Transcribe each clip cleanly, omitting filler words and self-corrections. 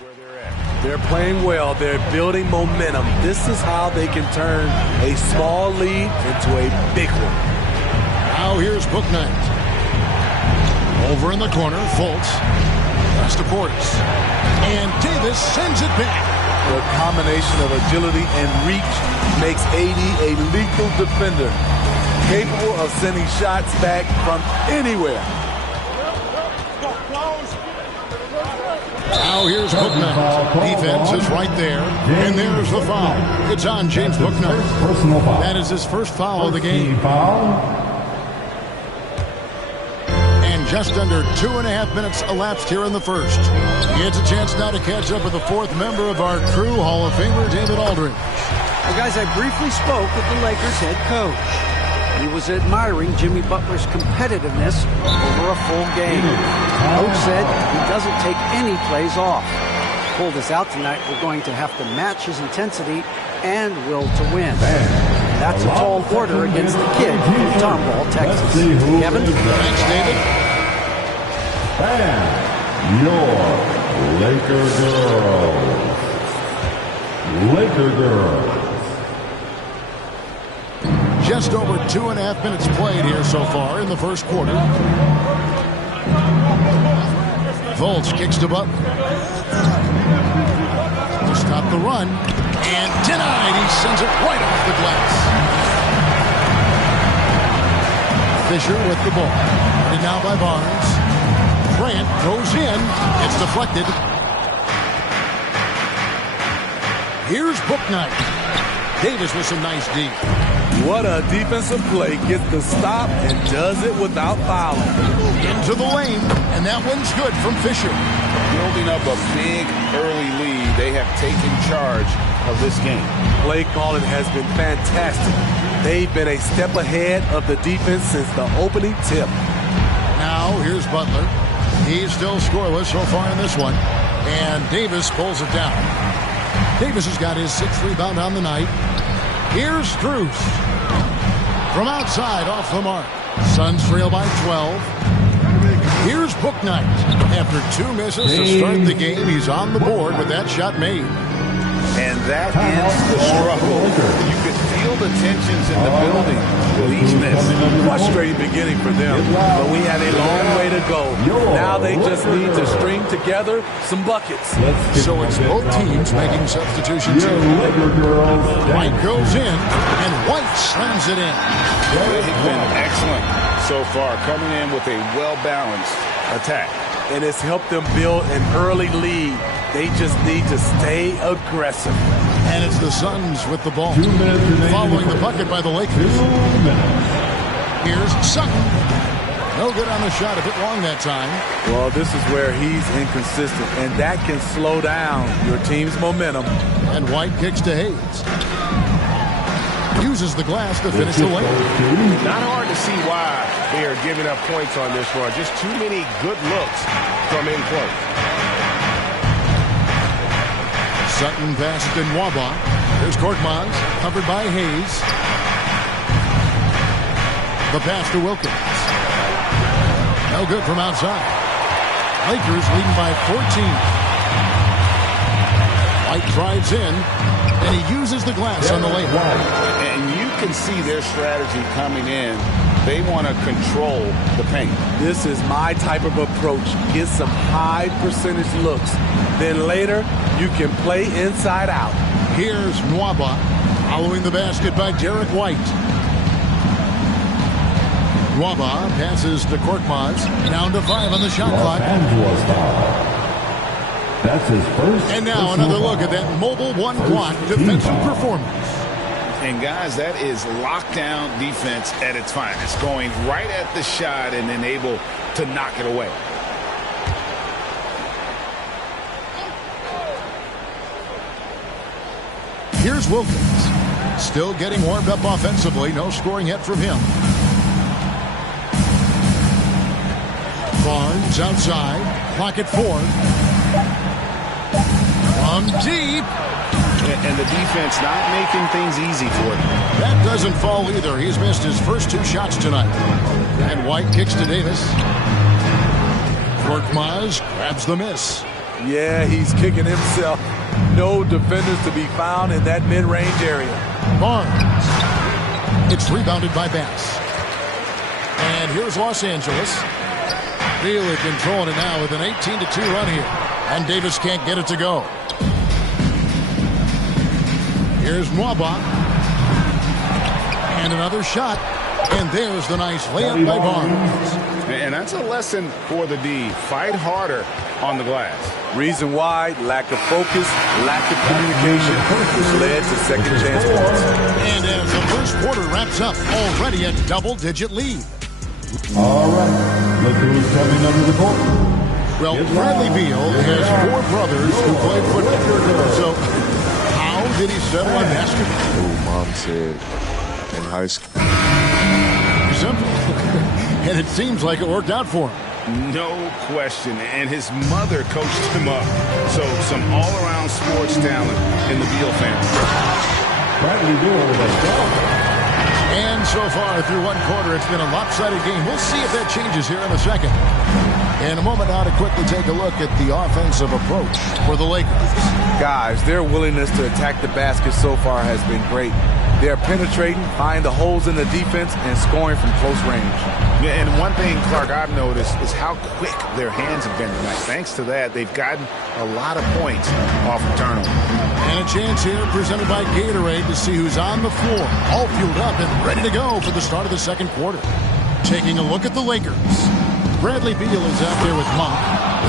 where they're at. They're playing well. They're building momentum. This is how they can turn a small lead into a big one. Now here's Booknight. Over in the corner, Fultz. Pass to Portis. And Davis sends it back. The combination of agility and reach makes AD a lethal defender, capable of sending shots back from anywhere. Now here's Booknight. Defense is right there. And there's the foul. It's on James Booknight. That is his first foul of the game. And just under 2.5 minutes elapsed here in the first. He gets a chance now to catch up with the fourth member of our crew, Hall of Famer David Aldridge. Well, guys, I briefly spoke with the Lakers head coach. He was admiring Jimmy Butler's competitiveness over a full game. Coach said he doesn't take any plays off. Pull this out tonight, we're going to have to match his intensity and will to win. That's a tall order against the kid from Tomball, Texas. Kevin? Thanks, David. And your Laker girls. Laker girls. Just over 2.5 minutes played here so far in the first quarter. Fultz kicks to Butler. To stop the run. And denied. He sends it right off the glass. Fisher with the ball. And now by Barnes. Bryant goes in. It's deflected. Here's Booknight. Davis with some nice D. What a defensive play. Gets the stop and does it without fouling. Into the lane, and that one's good from Fisher. Building up a big early lead, they have taken charge of this game. Play calling has been fantastic. They've been a step ahead of the defense since the opening tip. Now here's Butler. He's still scoreless so far in this one. And Davis pulls it down. Davis has got his 6th rebound on the night. Here's Strus. From outside, off the mark. Suns trail by 12. Here's Booknight. After 2 misses to start the game, he's on the board with that shot made. And that ends the struggle. You could feel the tensions in the building with each miss. Frustrating beginning for them, but we have a long way to go. Now they just need to string together some buckets. So it's both teams making substitutions here. White goes in, and White slams it in. They've been excellent so far, coming in with a well-balanced attack. And it's helped them build an early lead. They just need to stay aggressive. And it's the Suns with the ball. Following the bucket by the Lakers. Here's Sutton. No good on the shot, a bit long that time. Well, this is where he's inconsistent, and that can slow down your team's momentum. And White kicks to Hayes. Uses the glass to finish the lane. Not hard to see why they are giving up points on this run. Just too many good looks from in close. Sutton passes to Nwaba. There's Korkmaz, covered by Hayes. The pass to Wilkins. No good from outside. Lakers leading by 14. White drives in, and he uses the glass on the layup. And you can see their strategy coming in. They want to control the paint. This is my type of approach. Get some high percentage looks. Then later, you can play inside out. Here's Nwaba, following the basket by Derek White. Nwaba passes to Korkmaz. Down to 5 on the shot clock. That's his first. And now another look at that mobile one-block defensive performance. And guys, that is lockdown defense at its finest. Going right at the shot and then able to knock it away. Here's Wilkins. Still getting warmed up offensively. No scoring yet from him. Barnes outside. Clock at 4. From deep. And the defense not making things easy for them. That doesn't fall either. He's missed his first 2 shots tonight. And White kicks to Davis. Korkmaz grabs the miss. Yeah, he's kicking himself. No defenders to be found in that mid-range area. Barnes. It's rebounded by Bass. And here's Los Angeles. Beal controlling it now with an 18-2 run here. And Davis can't get it to go. Here's Mwaba. And another shot. And there's the nice layup by Barnes. And that's a lesson for the D. Fight harder on the glass. Reason why, lack of focus, lack of communication, which led to second chance points. And as the first quarter wraps up, already a double-digit lead. All right, look who's coming under the court. Well, Bradley Beal has 4 brothers who play football. So, how did he settle on basketball? Oh, Mom said in high school. Simple. And it seems like it worked out for him. No question. And his mother coached him up. So some all-around sports talent in the Beal family. Bradley Beal with a stop. And so far through one quarter, it's been a lopsided game. We'll see if that changes here in a second. In a moment now to quickly take a look at the offensive approach for the Lakers. Guys, their willingness to attack the basket so far has been great. They're penetrating, finding the holes in the defense, and scoring from close range. Yeah, and one thing, Clark, I've noticed is how quick their hands have been tonight. Thanks to that, they've gotten a lot of points off of turnover. And a chance here presented by Gatorade to see who's on the floor, all fueled up and ready to go for the start of the second quarter. Taking a look at the Lakers. Bradley Beal is out there with Monk.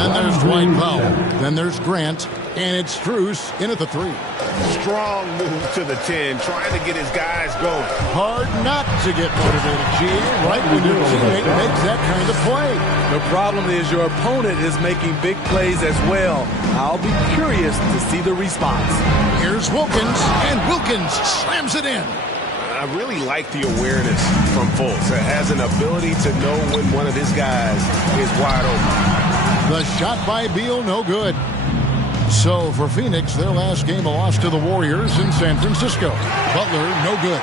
Then there's Dwight Powell. Then there's Grant. And it's Strus in at the 3. Strong move to the 10, trying to get his guys going. Hard not to get motivated, G. Right when your teammate makes that kind of play. The problem is your opponent is making big plays as well. I'll be curious to see the response. Here's Wilkins, and Wilkins slams it in. I really like the awareness from Fultz. Has an ability to know when one of his guys is wide open. The shot by Beal, no good. So for Phoenix, their last game a loss to the Warriors in San Francisco. Butler, no good.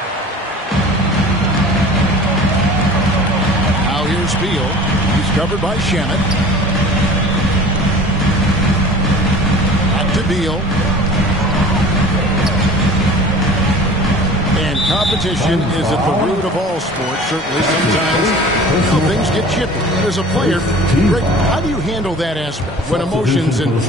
Now here's Beal. He's covered by Shamet. Back to Beal. And competition is at the root of all sports. Certainly sometimes things get chippy. And as a player, Rick, how do you handle that aspect when emotions and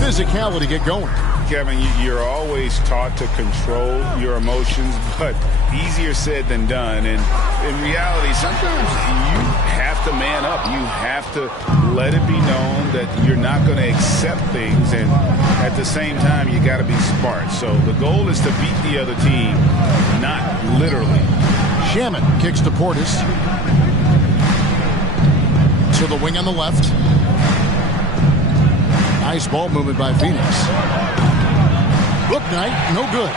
physicality get going? Kevin, you're always taught to control your emotions, but easier said than done. And in reality, sometimes you have to man up. You have to let it be known that you're not going to accept things. And at the same time, you got to be smart. So the goal is to beat the other team, not literally. Shamet kicks to Portis. To the wing on the left. Nice ball movement by Phoenix. Booknight, no good.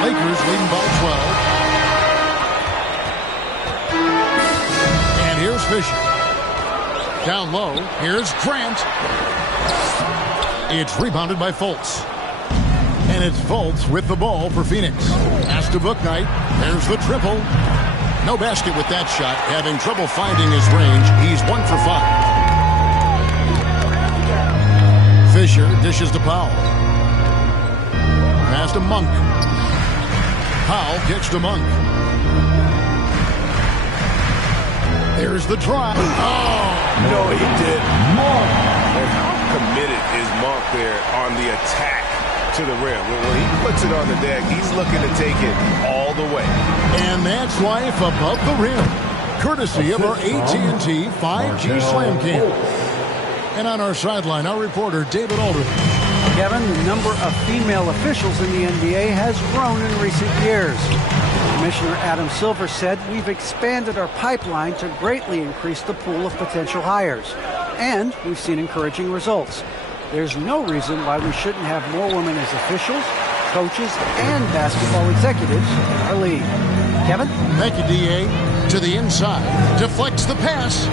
Lakers leading by 12. And here's Fisher. Down low. Here's Grant. It's rebounded by Fultz. And it's Fultz with the ball for Phoenix. Pass to Booknight. There's the triple. No basket with that shot. Having trouble finding his range. He's 1 for 5. Fisher dishes to Powell. Pass to Monk. Powell kicks to Monk. There's the drive. Oh! No, he did. And how committed is Monk there on the attack to the rim? When he puts it on the deck, he's looking to take it all the way. And that's life above the rim. Courtesy of our AT&T 5G Slam Cam. And on our sideline, our reporter, David Aldridge. Kevin, the number of female officials in the NBA has grown in recent years. Commissioner Adam Silver said, "We've expanded our pipeline to greatly increase the pool of potential hires. And we've seen encouraging results. There's no reason why we shouldn't have more women as officials, coaches, and basketball executives in our league." Kevin? Thank you, D.A. To the inside. Deflects the pass.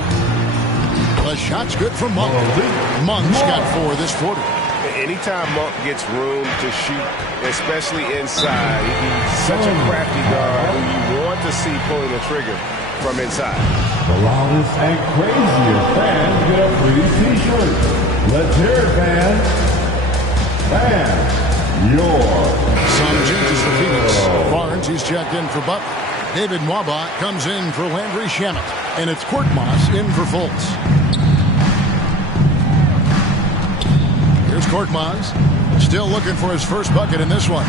The shot's good for Monk. Monk's got 4 this quarter. Anytime Monk gets room to shoot, especially inside, he's such a crafty guard who you want to see pulling the trigger from inside. The loudest and craziest fans get a free t-shirt. Let's hear it, fans. And some changes for Phoenix. Barnes, he's checked in for Butler. David Nwaba comes in for Landry Shamet. And it's Korkmaz in for Fultz. Here's Korkmaz. Still looking for his first bucket in this one.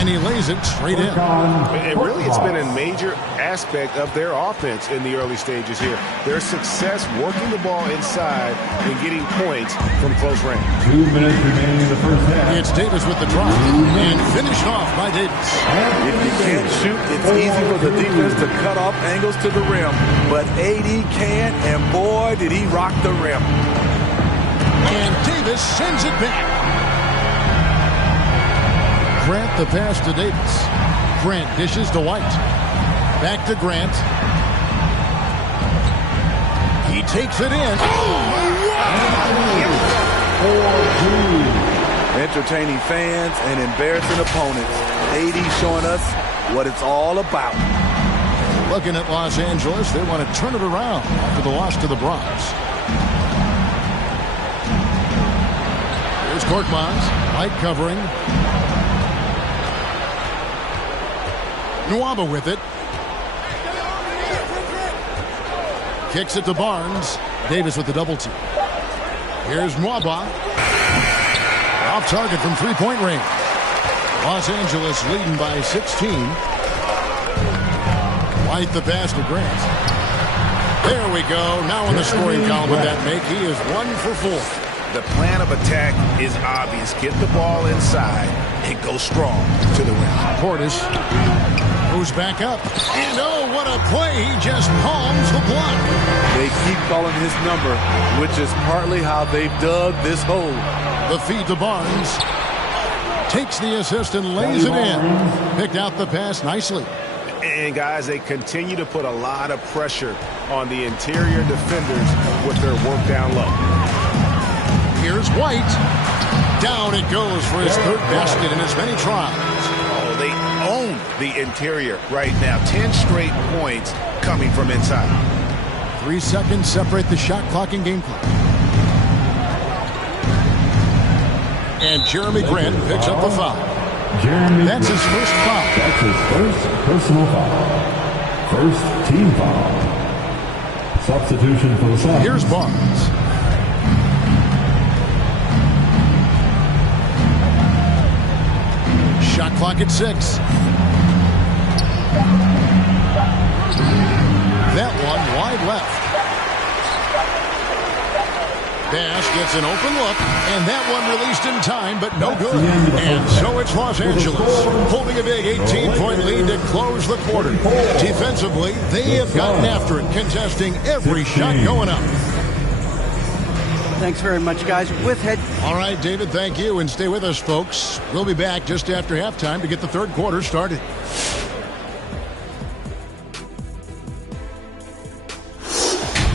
And he lays it straight in. And really, it's been a major aspect of their offense in the early stages here. Their success working the ball inside and getting points from close range. 2 minutes remaining in the first half. It's Davis with the drive and finished off by Davis. If you can't shoot, it's easy for the defense to cut off angles to the rim. But AD can, and boy, did he rock the rim. And Davis sends it back. Grant the pass to Davis. Grant dishes to White. Back to Grant. He takes it in. Entertaining fans and embarrassing opponents. AD showing us what it's all about. Looking at Los Angeles, they want to turn it around after the loss to the Bronx. Here's Korkmaz. White covering. Nwaba with it. Kicks it to Barnes. Davis with the double team. Here's Nwaba. Off target from three-point range. Los Angeles leading by 16. White the pass to Grant. There we go. Now in the scoring column with that make. He is 1 for 4. The plan of attack is obvious. Get the ball inside and go strong to the rim. Portis moves back up. And oh, what a play. He just palms the block. They keep calling his number, which is partly how they've dug this hole. The feed to Barnes. Takes the assist and lays it in. Picked out the pass nicely. And guys, they continue to put a lot of pressure on the interior defenders with their work down low. Here's White. Down it goes for his third basket in as many tries. Oh, they own the interior right now. 10 straight points coming from inside. 3 seconds separate the shot clock and game clock. And Jeremy Grant picks up the foul. That's his first foul. That's his first personal foul. First team foul. Substitution for the Suns. Here's Barnes. Shot clock at 6. That one wide left. Dash gets an open look, and that one released in time, but no good. And so it's Los Angeles holding a big 18-point lead to close the quarter. Defensively, they have gotten after it, contesting every shot going up. Thanks very much, guys. With head. All right, David, thank you, and stay with us, folks. We'll be back just after halftime to get the third quarter started.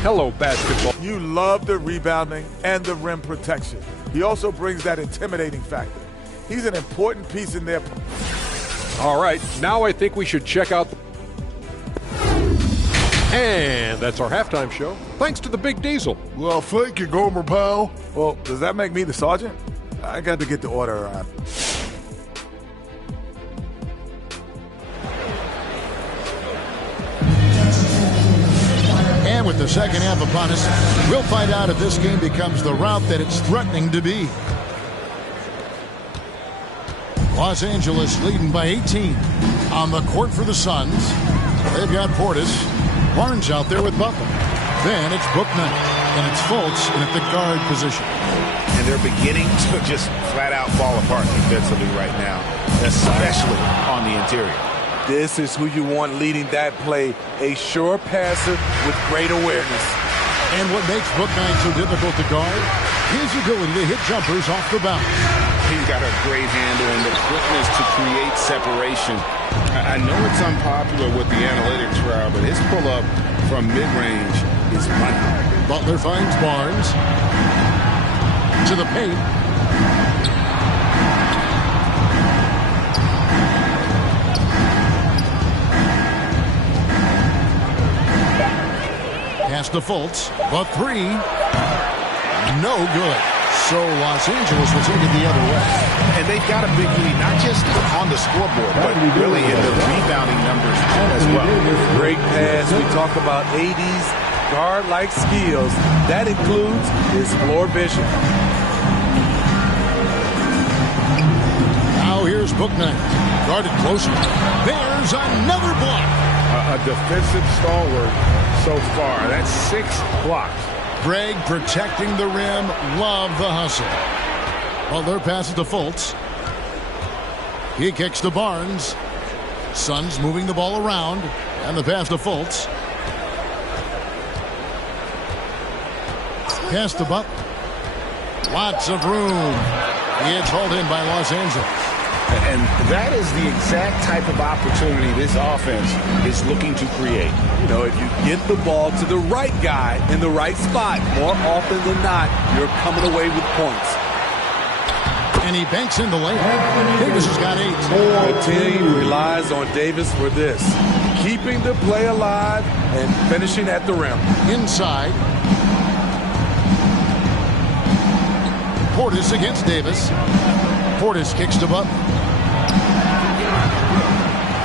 Hello, basketball. You love the rebounding and the rim protection. He also brings that intimidating factor. He's an important piece in their... All right, now I think we should check out... And that's our halftime show, thanks to the Big Diesel. Well, thank you, Gomer pal. Well, does that make me the sergeant? I got to get the order around. And with the second half upon us, we'll find out if this game becomes the route that it's threatening to be. Los Angeles leading by 18 on the court for the Suns. They've got Portis. Barnes out there with Butler. Then it's Booknight, and it's Fultz at the guard position. And they're beginning to just flat out fall apart defensively right now, especially on the interior. This is who you want leading that play, a sure passer with great awareness. And what makes Booknight so difficult to guard? His ability to hit jumpers off the bounce. He's got a great handle and the quickness to create separation. I know it's unpopular with the analytics crowd, but his pull-up from mid-range is money. Butler finds Barnes to the paint. Pass to Fultz. The three. No good. So Los Angeles will take it the other way. And they've got a big lead, not just on the scoreboard, but really in the rebounding numbers as well. Great pass. We talk about 80s guard-like skills. That includes his floor vision. Now here's Booknight. Guarded closely. There's another block. A defensive stalwart so far. That's 6 blocks. Greg protecting the rim. Love the hustle. Butler passes to Fultz. He kicks to Barnes. Suns moving the ball around. And the pass to Fultz. Pass to Butler. Lots of room. It's hauled in by Los Angeles. And that is the exact type of opportunity this offense is looking to create. You know, if you get the ball to the right guy in the right spot, more often than not, you're coming away with points. And he banks in the layup. Davis has got 8. The team relies on Davis for this. Keeping the play alive and finishing at the rim. Inside. Portis against Davis. Portis kicks to Butler.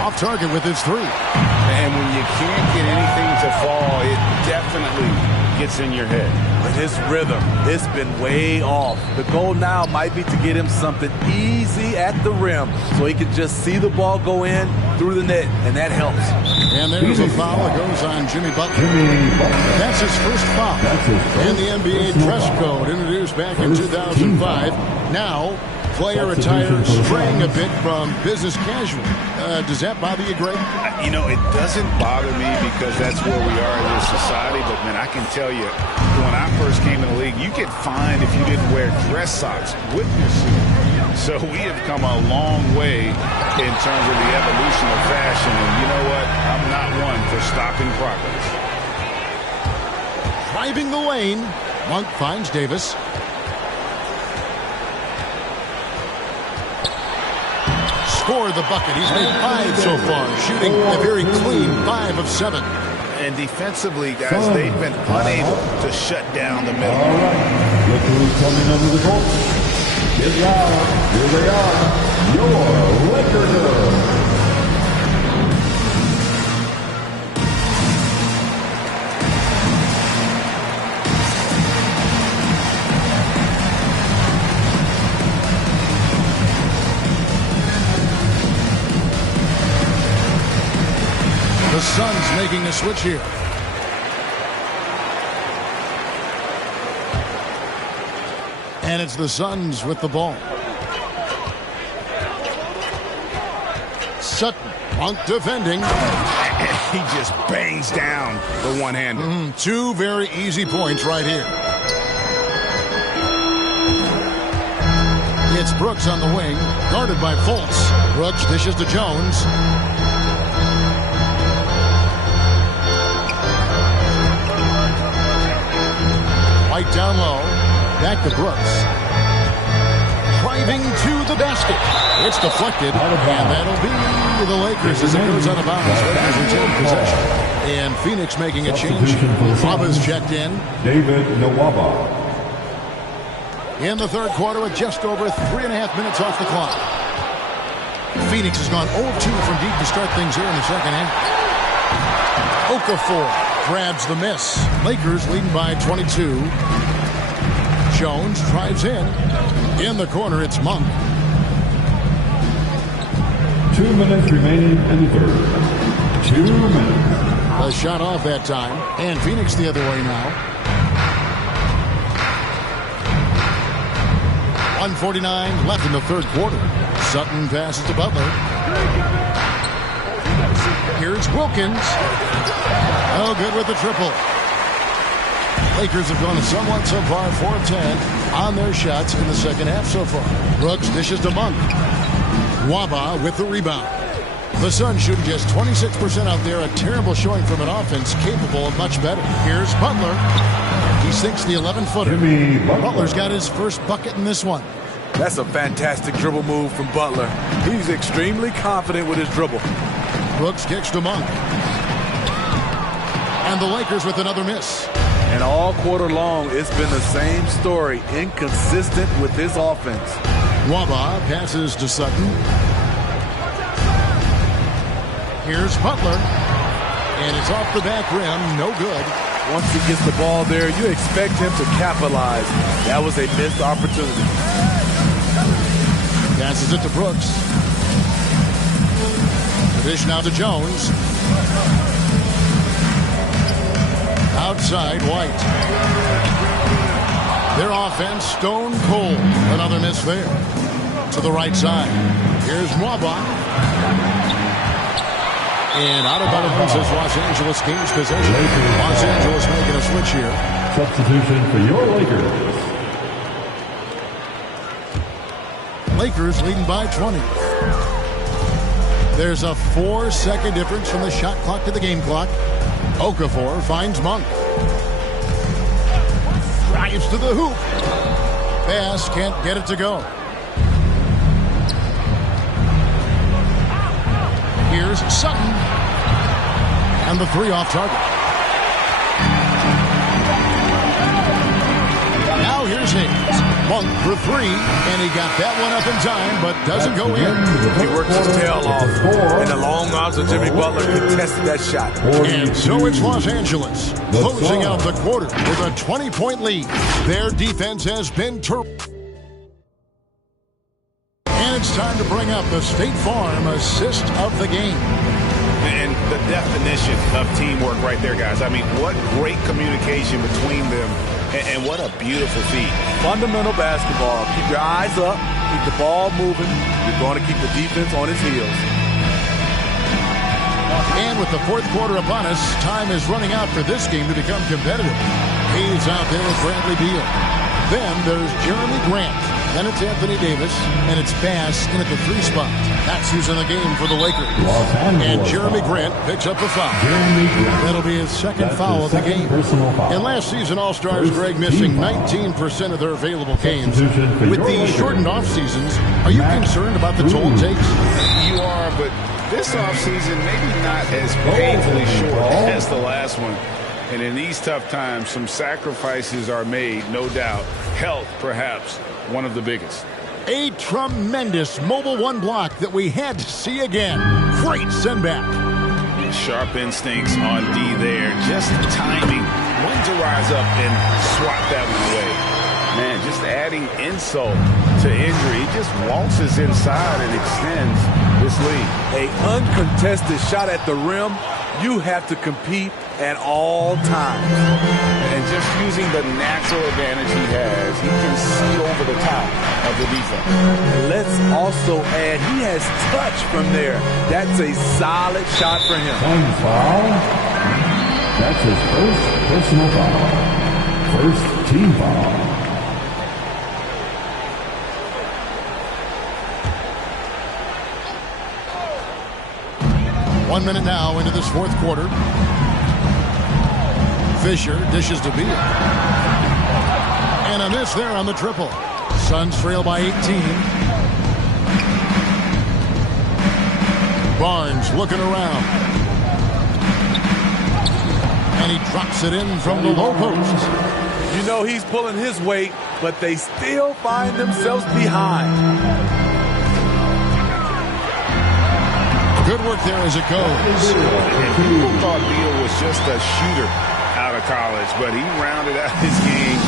Off target with his 3. And when you can't get anything to fall, it definitely gets in your head. But his rhythm, it's been way off. The goal now might be to get him something easy at the rim so he can just see the ball go in through the net, and that helps. And there's a foul that goes on Jimmy Butler. That's his first foul. And the NBA dress code introduced back in 2005. Now, player attire straying a bit from business casual. Does that bother you, Greg? You know, it doesn't bother me because that's where we are in this society. But, man, I can tell you, when I first came in the league, you get fined if you didn't wear dress socks with your suit. So we have come a long way in terms of the evolution of fashion. And you know what? I'm not one for stopping progress. Driving the lane. Monk finds Davis. Scored the bucket. He's made 5 so far, shooting a very clean 5 of 7. And defensively, guys, they've been unable to shut down the middle. All right, look who's coming under the court. Get loud. Here they are, your Lakers. The Suns making a switch here. And it's the Suns with the ball. Sutton, Monk defending. He just bangs down the one-hander. 2 very easy points right here. It's Brooks on the wing, guarded by Fultz. Brooks dishes to Jones. White down low. Back to Brooks. Driving to the basket. It's deflected. And that'll be the Lakers as it goes out of bounds. Lakers retain possession. And Phoenix making a change. Waba's checked in. David Nwaba. In the third quarter with just over 3.5 minutes off the clock. Phoenix has gone 0-2 from deep to start things here in the second half. Okafor grabs the miss. Lakers leading by 22. Jones drives in. In the corner, it's Monk. 2 minutes remaining in the third. 2 minutes. A shot off that time. And Phoenix the other way now. 1:49 left in the third quarter. Sutton passes to Butler. Here's Wilkins. Oh, good with the triple. Lakers have gone somewhat so far, 4 of 10 on their shots in the second half so far. Brooks dishes to Monk. Waba with the rebound. The Suns shooting just 26% out there. A terrible showing from an offense capable of much better. Here's Butler. He sinks the 11-footer. Butler's got his first bucket in this one. That's a fantastic dribble move from Butler. He's extremely confident with his dribble. Brooks kicks to Monk. And the Lakers with another miss. And all quarter long, it's been the same story. Inconsistent with his offense. Waba passes to Sutton. Here's Butler. And it's off the back rim. No good. Once he gets the ball there, you expect him to capitalize. That was a missed opportunity. Passes it to Brooks. The dish now to Jones. Outside, White. Their offense, stone cold. Another miss there. To the right side. Here's Mwaba. And out of bounds is Los Angeles Kings possession. Los Angeles making a switch here. Substitution for your Lakers. Lakers leading by 20. There's a 4-second difference from the shot clock to the game clock. Okafor finds Monk. Drives to the hoop. Pass can't get it to go. Here's Sutton. And the three off target. Now here's Hayes. Monk for three. And he got that one up in time, but doesn't go in. He worked his tail off. And the long arms of Jimmy Butler contested that shot. And so it's Los Angeles closing out the quarter with a 20-point lead. Their defense has been terrific. And it's time to bring up the State Farm assist of the game. And the definition of teamwork right there, guys. I mean, what great communication between them, and what a beautiful feat. Fundamental basketball. Keep your eyes up. Keep the ball moving. You're going to keep the defense on his heels. And with the fourth quarter upon us, time is running out for this game to become competitive. He's out there with Bradley Beal. Then there's Jeremy Grant. Then it's Anthony Davis, and it's Bass in at the 3 spot. That's who's in the game for the Lakers. And Jeremy Grant picks up a foul. That'll be his second foul of the game. And last season, All-Stars Greg missing 19% of their available games. With these shortened off-seasons, are you concerned about the toll it takes? You are, but this offseason maybe not as painfully short as the last one. And in these tough times, some sacrifices are made, no doubt. Health, perhaps, one of the biggest. A tremendous mobile one block that we had to see again. Great send back. Sharp instincts on D there. Just timing when to rise up and swat that one away. Man, just adding insult to injury. He just waltzes inside and extends this lead. A uncontested shot at the rim. You have to compete at all times. And just using the natural advantage he has, he can see over the top of the defense. Let's also add, he has touch from there. That's a solid shot for him. One foul. That's his first personal foul. First team foul. 1 minute now into this fourth quarter. Fisher dishes to Beal. And a miss there on the triple. Suns trail by 18. Barnes looking around. And he drops it in from the low post. You know he's pulling his weight, but they still find themselves behind. Good work there as it goes. People thought Beal was just a shooter out of college, but he rounded out his game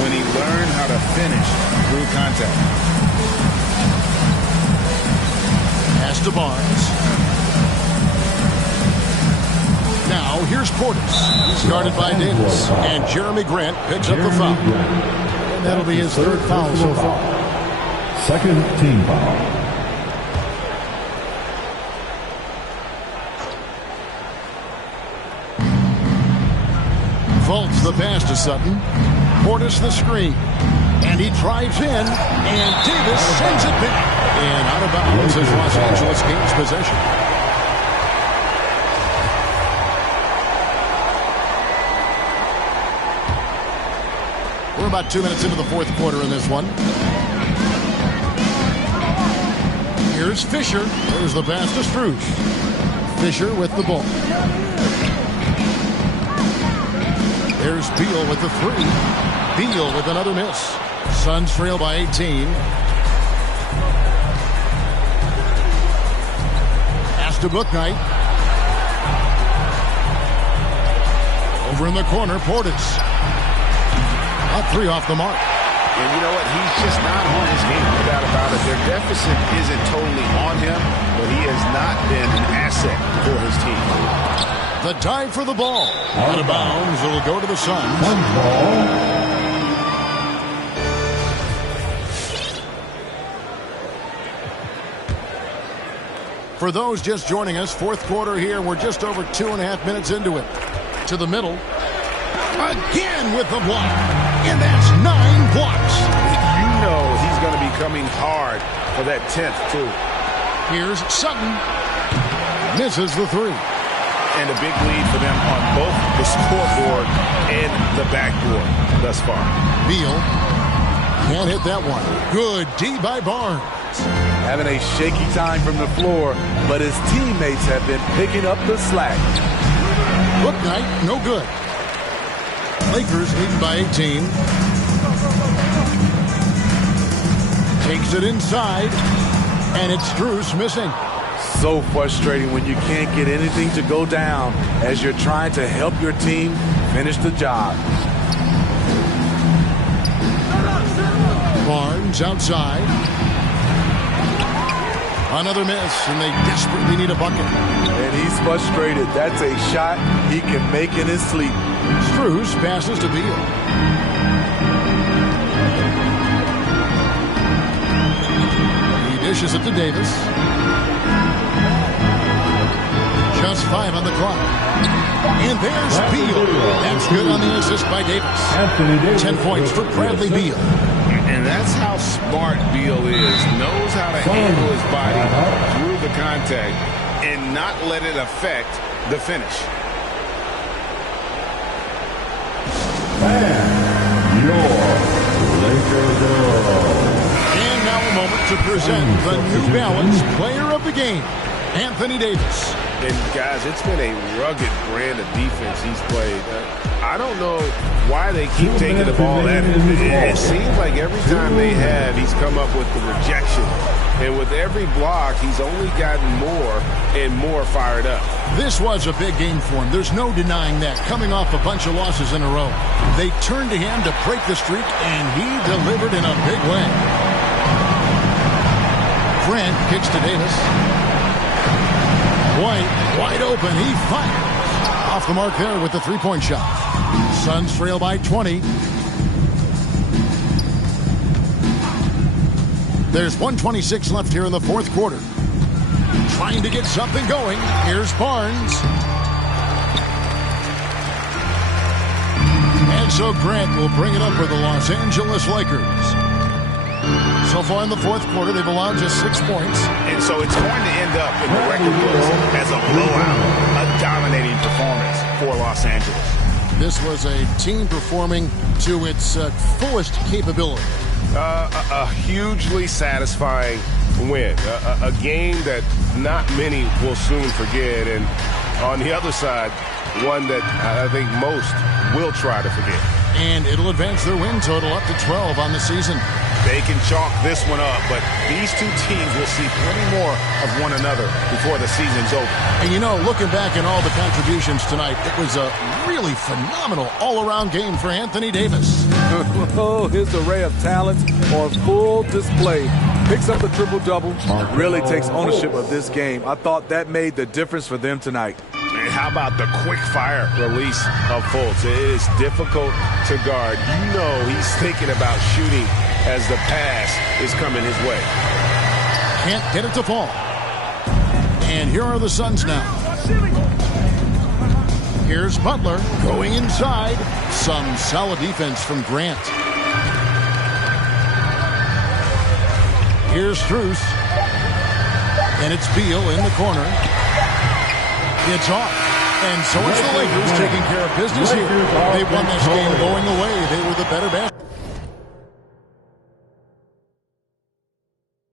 when he learned how to finish through contact. Pass to Barnes. Now here's Portis. Guarded by Davis. And Jeremy Grant picks up the foul. And that'll be his third foul so far. Second team foul. Fultz the pass to Sutton. Portis the screen. And he drives in. And Davis sends it back. And out of bounds as Los Angeles gains possession. We're about 2 minutes into the fourth quarter in this one. Here's Fisher. There's the pass to Strus. Fisher with the ball. There's Beal with the three. Beal with another miss. Suns trail by 18. Pass to Bouknight. Over in the corner, Portis. A three off the mark. And you know what? He's just not on his game, no doubt about it. Their deficit isn't totally on him, but he has not been an asset for his team. The dive for the ball. Out of bounds. It'll go to the Suns. For those just joining us, fourth quarter here. We're just over 2.5 minutes into it. To the middle. Again with the block. And that's 9 blocks. You know he's going to be coming hard for that 10th, too. Here's Sutton. Misses the three. And a big lead for them on both the scoreboard and the backboard thus far. Beal can't hit that one. Good D by Barnes. Having a shaky time from the floor, but his teammates have been picking up the slack. Bouknight, no good. Lakers leading by 18. Takes it inside, and it's Strus missing. So frustrating when you can't get anything to go down as you're trying to help your team finish the job. Barnes outside. Another miss, and they desperately need a bucket. And he's frustrated. That's a shot he can make in his sleep. Strus passes to Beal. He dishes it to Davis. Just 5 on the clock. And there's Beal. That's good on the assist by Davis. 10 points for Bradley Beal. And that's how smart Beal is. Knows how to handle his body through the contact and not let it affect the finish. And your Laker girl. And now a moment to present the New Balance Player of the Game, Anthony Davis. And, guys, it's been a rugged brand of defense he's played. I don't know why they keep taking the ball at him. It seems like every time they have, he's come up with the rejection. And with every block, he's only gotten more and more fired up. This was a big game for him. There's no denying that. Coming off a bunch of losses in a row. They turned to him to break the streak, and he delivered in a big way. Grant kicks to Davis. White, wide open. He fires. Off the mark there with the three-point shot. Suns trail by 20. There's 1:26 left here in the fourth quarter. Trying to get something going. Here's Barnes. And so Grant will bring it up for the Los Angeles Lakers. So far in the fourth quarter, they've allowed just 6 points. And so it's going to end up in the record books as a blowout, a dominating performance for Los Angeles. This was a team performing to its fullest capability. A hugely satisfying win. A game that not many will soon forget. And on the other side, one that I think most will try to forget. And it'll advance their win total up to 12 on the season. They can chalk this one up, but these two teams will see plenty more of one another before the season's over. And, you know, looking back at all the contributions tonight, it was a really phenomenal all-around game for Anthony Davis. Oh, his array of talents on full display. Picks up the triple-double, really takes ownership of this game. I thought that made the difference for them tonight. And how about the quick-fire release of Fultz? It is difficult to guard. You know he's thinking about shooting as the pass is coming his way. Can't get it to fall. And here are the Suns now. Here's Butler going inside. Some solid defense from Grant. Here's Strus. And it's Beal in the corner. It's off. And so it's the Lakers taking care of business here. They won this game going away. They were the better basketball.